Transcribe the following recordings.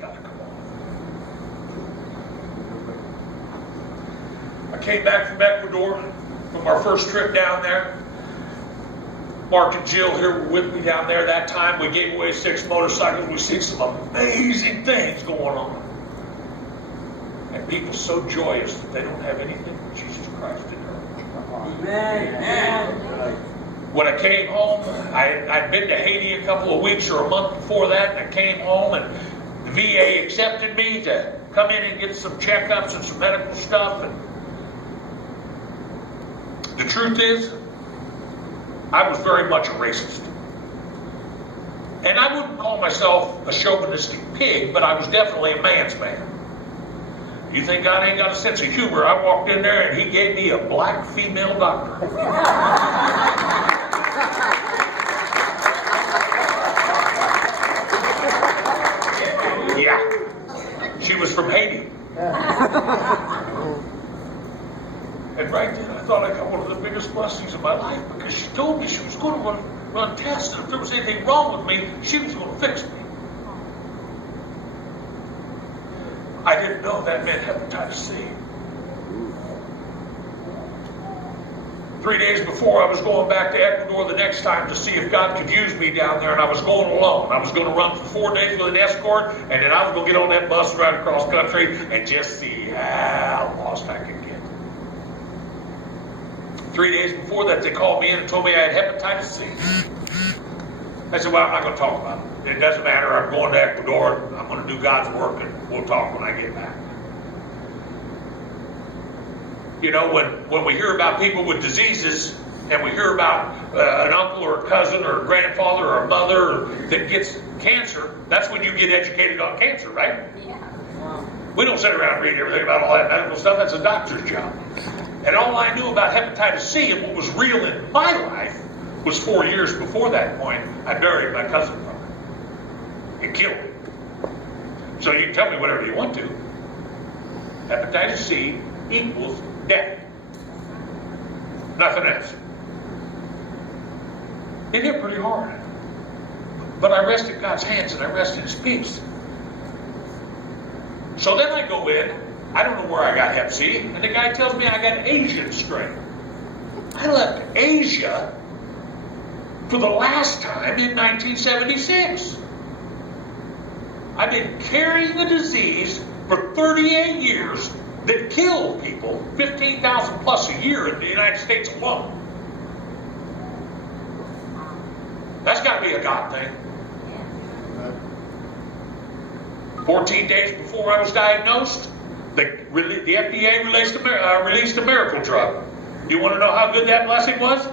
got to come on. I came back from Ecuador from our first trip down there. Mark and Jill here were with me down there that time. We gave away 6 motorcycles. We see some amazing things going on. And people so joyous that they don't have anything but Jesus Christ in their life. Amen. When I came home, I'd been to Haiti a couple of weeks or a month before that, and I came home and the VA accepted me to come in and get some checkups and some medical stuff. And the truth is, I was very much a racist. And I wouldn't call myself a chauvinistic pig, but I was definitely a man's man. You think God ain't got a sense of humor? I walked in there and he gave me a black female doctor. Yeah. She was from Haiti. And right then, I thought I got one of the biggest blessings of my life, because she told me she was going to run tests, and if there was anything wrong with me, she was going to fix me. I didn't know that meant hepatitis C. 3 days before I was going back to Ecuador the next time to see if God could use me down there, and I was going alone. I was going to run for 4 days with an escort, and then I was going to get on that bus right across country and just see how lost I could get. 3 days before that, they called me in and told me I had hepatitis C. I said, well, I'm not going to talk about it. It doesn't matter. I'm going to Ecuador. I'm going to do God's work, and we'll talk when I get back. You know, when we hear about people with diseases, and we hear about an uncle or a cousin or a grandfather or a mother that gets cancer, that's when you get educated on cancer, right? Yeah. We don't sit around and read everything about all that medical stuff. That's a doctor's job. And all I knew about hepatitis C and what was real in my life was 4 years before that point, I buried my cousin from it. It killed me. So you can tell me whatever you want to. Hepatitis C equals death. Nothing else. It hit pretty hard. But I rested God's hands and I rested His peace. So then I go in. I don't know where I got Hep C, and the guy tells me I got Asian strain. I left Asia for the last time in 1976. I've been carrying a disease for 38 years that killed people, 15,000 plus a year in the United States alone. That's got to be a God thing. 14 days before I was diagnosed, the FDA released a miracle drug. You want to know how good that blessing was?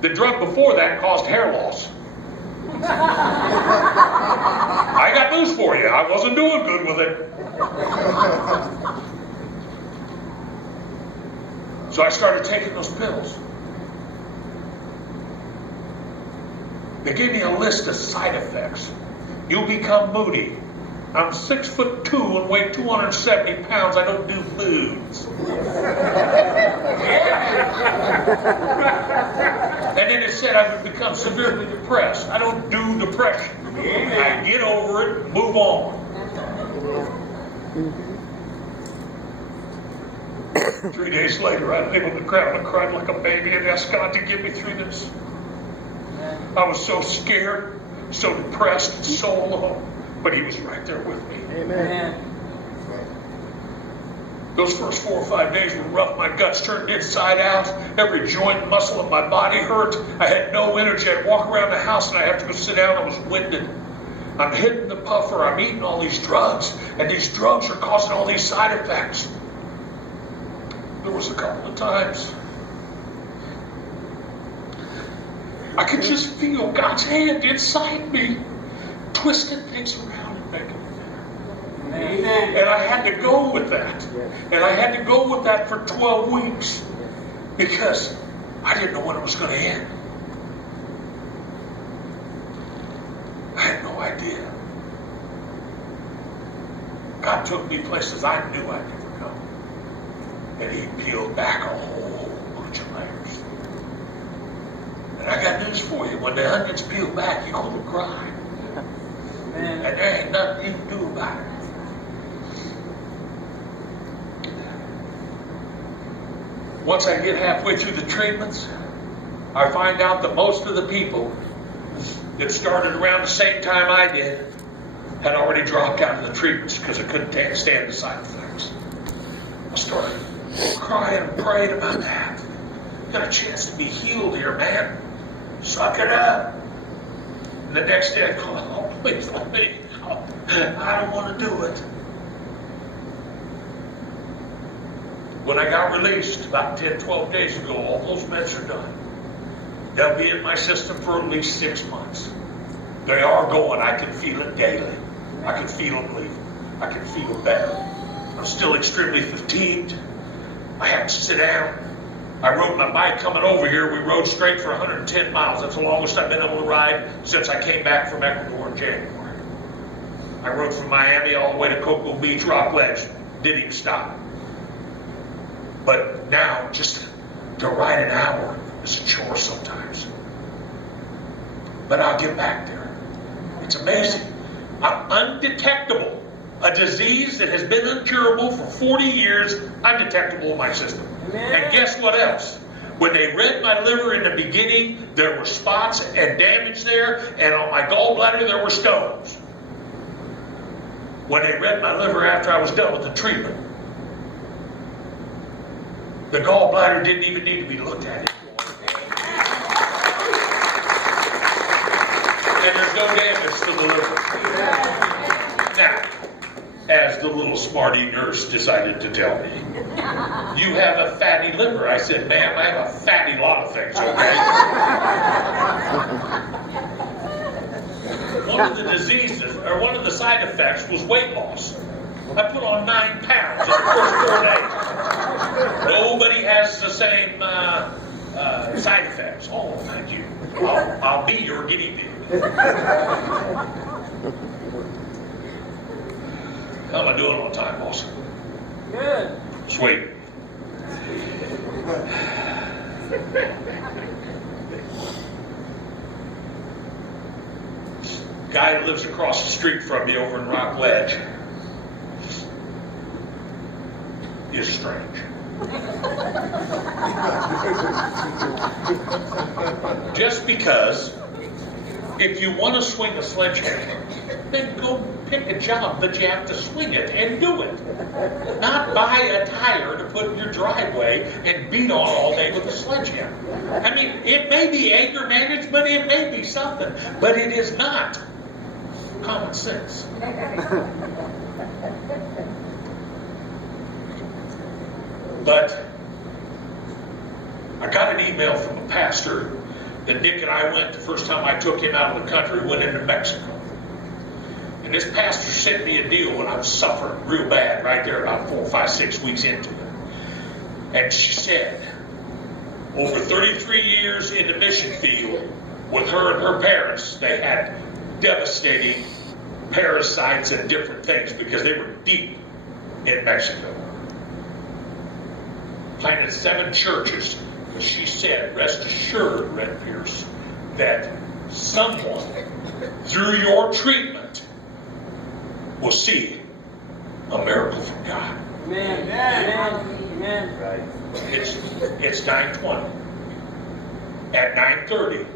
The drug before that caused hair loss. I got news for you. I wasn't doing good with it. So I started taking those pills. They gave me a list of side effects. You'll become moody. I'm 6'2" and weigh 270 pounds. I don't do foods. And then it said I would become severely depressed. I don't do depression. I get over it, move on. 3 days later, I was able to grab and cry like a baby and ask God to get me through this. I was so scared, so depressed, and so alone. But He was right there with me. Amen. Those first 4 or 5 days were rough. My guts turned inside out. Every joint and muscle of my body hurt. I had no energy. I'd walk around the house and I'd have to go sit down. I was winded. I'm hitting the puffer. I'm eating all these drugs. And these drugs are causing all these side effects. There was a couple of times I could just feel God's hand inside me, twisting things around and making it better. Amen. And I had to go with that. And I had to go with that for 12 weeks because I didn't know when it was going to end. I had no idea. God took me places I knew I'd never go. And He peeled back a whole bunch of layers. And I got news for you. When the onions peel back, you're going to cry. And there ain't nothing you can do about it. Once I get halfway through the treatments, I find out that most of the people that started around the same time I did had already dropped out of the treatments because I couldn't stand the side effects. I started crying and praying about that. Got a chance to be healed here, man. Suck it up. And the next day I called, oh, please let me. I don't want to do it. When I got released about 10, 12 days ago, all those meds are done. They'll be in my system for at least 6 months. They are going. I can feel it daily. I can feel them leaving. I can feel better. I'm still extremely fatigued. I have to sit down. I rode my bike coming over here. We rode straight for 110 miles. That's the longest I've been able to ride since I came back from Ecuador in January. I rode from Miami all the way to Cocoa Beach, Rock Ledge. Didn't even stop. But now, just to ride an hour is a chore sometimes. But I'll get back there. It's amazing. I'm undetectable. A disease that has been incurable for 40 years, undetectable in my system. Amen. And guess what else? When they read my liver in the beginning, there were spots and damage there, and on my gallbladder there were stones. When they read my liver after I was done with the treatment, the gallbladder didn't even need to be looked at anymore. And there's no damage to the liver. Now, as the little smarty nurse decided to tell me, you have a fatty liver. I said, ma'am, I have a fatty lot of things, okay? One of the diseases, or one of the side effects was weight loss. I put on 9 pounds in the first 4 days. Nobody has the same side effects. Oh, thank you. I'll be your guinea pig. How am I doing on time, boss? Good. Sweet. Guy that lives across the street from me over in Rock Ledge is strange. Just because if you want to swing a sledgehammer, then go pick a job that you have to swing it and do it. Not buy a tire to put in your driveway and beat on all day with a sledgehammer. I mean, it may be anger management, it may be something, but it is not common sense. But I got an email from a pastor that Nick and I went, the first time I took him out of the country, went into Mexico. And this pastor sent me a deal when I was suffering real bad, right there about 4, 5, 6 weeks into it. And she said, over 33 years in the mission field, with her and her parents, they had devastating parasites and different things because they were deep in Mexico. Planted 7 churches. And she said, rest assured, Red Pierce, that someone, through your treatment, will see a miracle from God. Amen. Amen. Amen. Right. It's 9:20. At 9:30,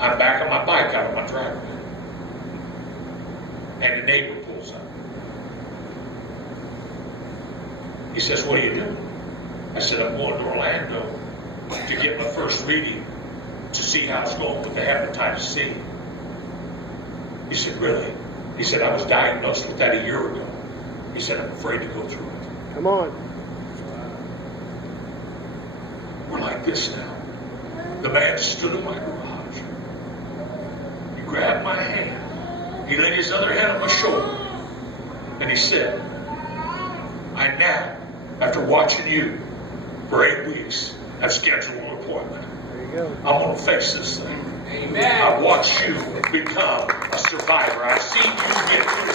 I'm back on my bike out of my driveway. And a neighbor pulls up. He says, what are you doing? I said, I'm going to Orlando to get my first reading to see how it's going with the hepatitis C. He said, really? He said, I was diagnosed with that a year ago. He said, I'm afraid to go through it. Come on. We're like this now. The man stood in my garage. He grabbed my hand. He laid his other hand on my shoulder. And he said, I now, after watching you for 8 weeks, have scheduled an appointment. There you go. I'm going to face this thing. Amen. I've watched you become a survivor. I've seen you get through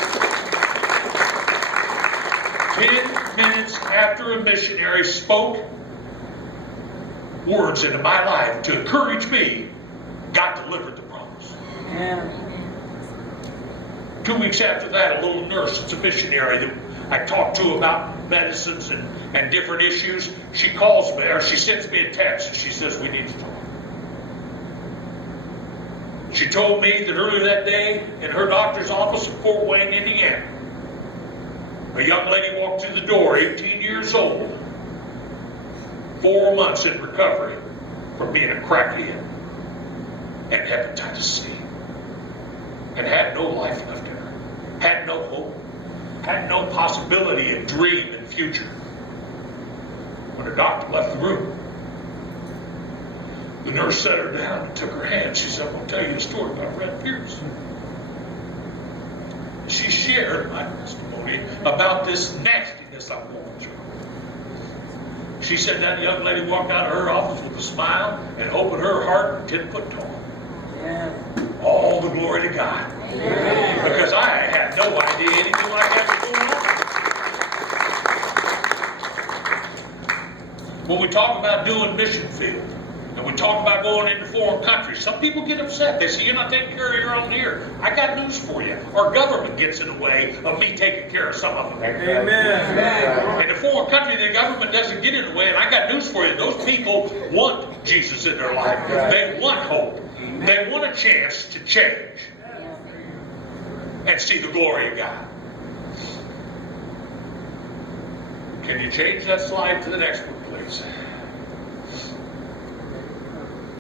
it. 10 minutes after a missionary spoke words into my life to encourage me, God delivered the promise. Amen. 2 weeks after that, a little nurse, it's a missionary that I talk to about medicines and different issues, she calls me, or she sends me a text, and she says, we need to talk. She told me that earlier that day in her doctor's office in Fort Wayne, Indiana, a young lady walked through the door, 18 years old, 4 months in recovery from being a crackhead and hepatitis C, and had no life left in her, had no hope, had no possibility of dream and future. When her doctor left the room, the nurse sat her down and took her hand. She said, I'm going to tell you a story about Red Pierce. She shared my testimony about this nastiness I'm going through. She said that young lady walked out of her office with a smile and opened her heart 10 foot tall. Yeah. All the glory to God. Amen. Because I had no idea anything like that was going on. When we talk about doing mission field, and we talk about going into foreign countries, some people get upset. They say, you're not taking care of your own here. I got news for you. Our government gets in the way of me taking care of some of them. Amen. In a foreign country, the government doesn't get in the way, and I got news for you. Those people want Jesus in their life. They want hope. They want a chance to change and see the glory of God. Can you change that slide to the next one, please?